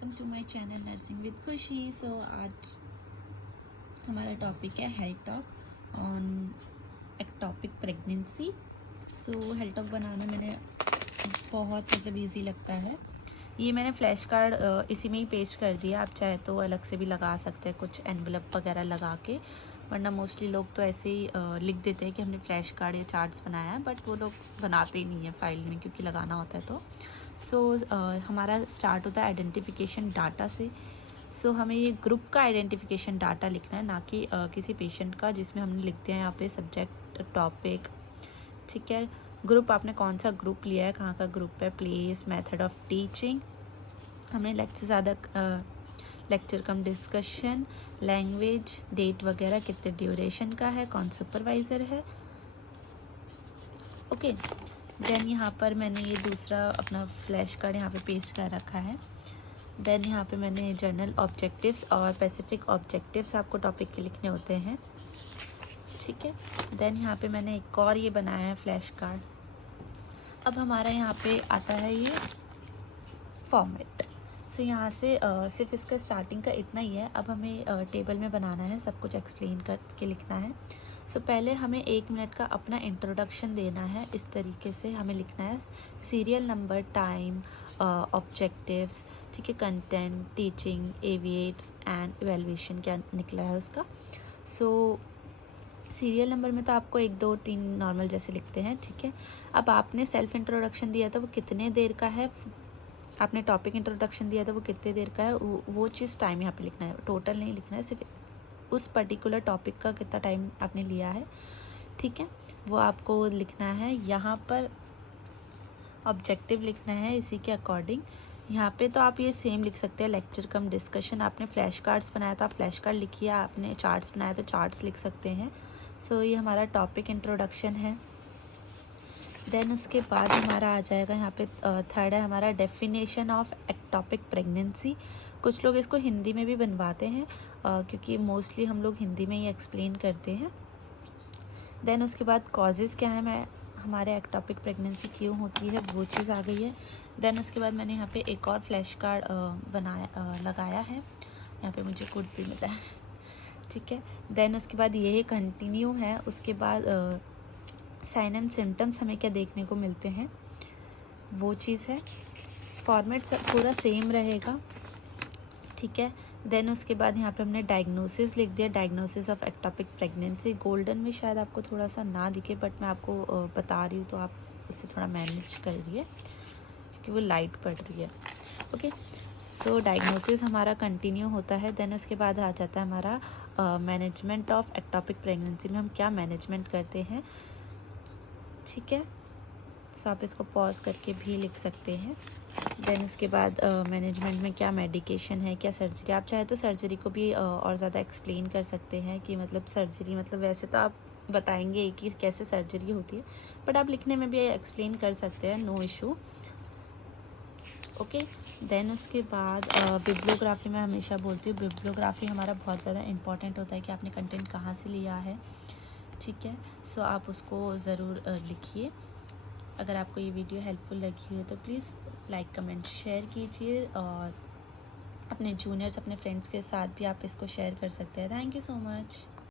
Welcome to my channel nursing with Khushi. So आज हमारा topic है health talk on ectopic pregnancy. So health talk बनाना मैंने बहुत ईजी लगता है। ये मैंने फ्लैश कार्ड इसी में ही पेस्ट कर दिया। आप चाहे तो अलग से भी लगा सकते हैं कुछ एनवलप वगैरह लगा के, वरना मोस्टली लोग तो ऐसे ही लिख देते हैं कि हमने फ्लैश कार्ड या चार्ट्स बनाया है, बट वो लोग बनाते ही नहीं है फाइल में क्योंकि लगाना होता है। तो हमारा स्टार्ट होता है आइडेंटिफिकेशन डाटा से। हमें ये ग्रुप का आइडेंटिफिकेशन डाटा लिखना है, ना कि किसी पेशेंट का, जिसमें हमने लिख दिया है यहाँ पे सब्जेक्ट टॉपिक। ठीक है, ग्रुप आपने कौन सा ग्रुप लिया है, कहाँ का ग्रुप है, प्लेस, मेथड ऑफ टीचिंग, हमने लेक्चर ज़्यादा लेक्चर कम डिस्कशन, लैंग्वेज, डेट वगैरह, कितने ड्यूरेशन का है, कौन सुपरवाइज़र है। ओके, देन यहाँ पर मैंने ये दूसरा अपना फ्लैश कार्ड यहाँ पे पेस्ट कर रखा है। देन यहाँ पे मैंने जर्नल ऑब्जेक्टिव्स और स्पेसिफिक ऑब्जेक्टिव्स आपको टॉपिक के लिखने होते हैं। ठीक है, देन यहाँ पे मैंने एक और ये बनाया है फ्लैश कार्ड। अब हमारा यहाँ पे आता है ये फॉर्मेट। यहाँ से सिर्फ इसका स्टार्टिंग का इतना ही है। अब हमें टेबल में बनाना है, सब कुछ एक्सप्लेन करके लिखना है। पहले हमें 1 मिनट का अपना इंट्रोडक्शन देना है। इस तरीके से हमें लिखना है, सीरियल नंबर, टाइम, ऑब्जेक्टिव्स, ठीक है, कंटेंट, टीचिंग, एविएट्स एंड इवैल्यूएशन क्या निकला है उसका। सीरियल नंबर में तो आपको 1 2 3 नॉर्मल जैसे लिखते हैं। ठीक है, अब आपने सेल्फ इंट्रोडक्शन दिया था वो कितने देर का है, आपने टॉपिक इंट्रोडक्शन दिया था वो कितने देर का है, वो चीज़ टाइम यहाँ पे लिखना है। टोटल नहीं लिखना है, सिर्फ उस पर्टिकुलर टॉपिक का कितना टाइम आपने लिया है। ठीक है, वो आपको लिखना है। यहाँ पर ऑब्जेक्टिव लिखना है इसी के अकॉर्डिंग। यहाँ पे तो आप ये सेम लिख सकते हैं, लेक्चर कम डिस्कशन। आपने फ्लैश कार्ड्स बनाया तो आप फ्लैश कार्ड लिखिए, आपने चार्ट्स बनाया तो चार्ट्स लिख सकते हैं। ये हमारा टॉपिक इंट्रोडक्शन है। देन उसके बाद हमारा आ जाएगा यहाँ पे थर्ड है हमारा डेफिनेशन ऑफ एक्टोपिक प्रेगनेंसी। कुछ लोग इसको हिंदी में भी बनवाते हैं क्योंकि मोस्टली हम लोग हिंदी में ही एक्सप्लेन करते हैं। देन उसके बाद कॉजेज़ क्या है, हमारे एक्टोपिक प्रेगनेंसी क्यों होती है, वो चीज़ आ गई है। देन उसके बाद मैंने यहाँ पे एक और फ्लैश कार्ड लगाया है, यहाँ पे मुझे कोड भी मिला है। ठीक है, देन उसके बाद ये कंटिन्यू है। उसके बाद साइन एंड सिम्टम्स हमें क्या देखने को मिलते हैं, वो चीज़ है। फॉर्मेट पूरा सेम रहेगा। ठीक है, देन उसके बाद यहाँ पे हमने डायग्नोसिस लिख दिया, diagnosis of ectopic pregnancy. Golden में शायद आपको थोड़ा सा ना दिखे, बट मैं आपको बता रही हूँ तो आप उससे थोड़ा मैनेज करिए क्योंकि वो लाइट पड़ रही है। ओके, डायग्नोसिस हमारा कंटिन्यू होता है। देन उसके बाद आ जाता है हमारा मैनेजमेंट ऑफ एक्टोपिक प्रेगनेंसी में हम क्या मैनेजमेंट करते हैं। ठीक है, आप इसको पॉज करके भी लिख सकते हैं। देन उसके बाद मैनेजमेंट में क्या मेडिकेशन है, क्या सर्जरी। आप चाहे तो सर्जरी को भी और ज़्यादा एक्सप्लेन कर सकते हैं कि मतलब सर्जरी मतलब वैसे तो आप बताएंगे कि कैसे सर्जरी होती है, बट आप लिखने में भी एक्सप्लेन कर सकते हैं, नो इशू। ओके, देन उसके बाद बिब्लियोग्राफी में हमेशा बोलती हूँ, बिब्लियोग्राफी हमारा बहुत ज़्यादा इंपॉर्टेंट होता है कि आपने कंटेंट कहाँ से लिया है। ठीक है, आप उसको ज़रूर लिखिए। अगर आपको ये वीडियो हेल्पफुल लगी हो तो प्लीज़ लाइक, कमेंट, शेयर कीजिए, और अपने जूनियर्स, अपने फ्रेंड्स के साथ भी आप इसको शेयर कर सकते हैं। Thank you so much.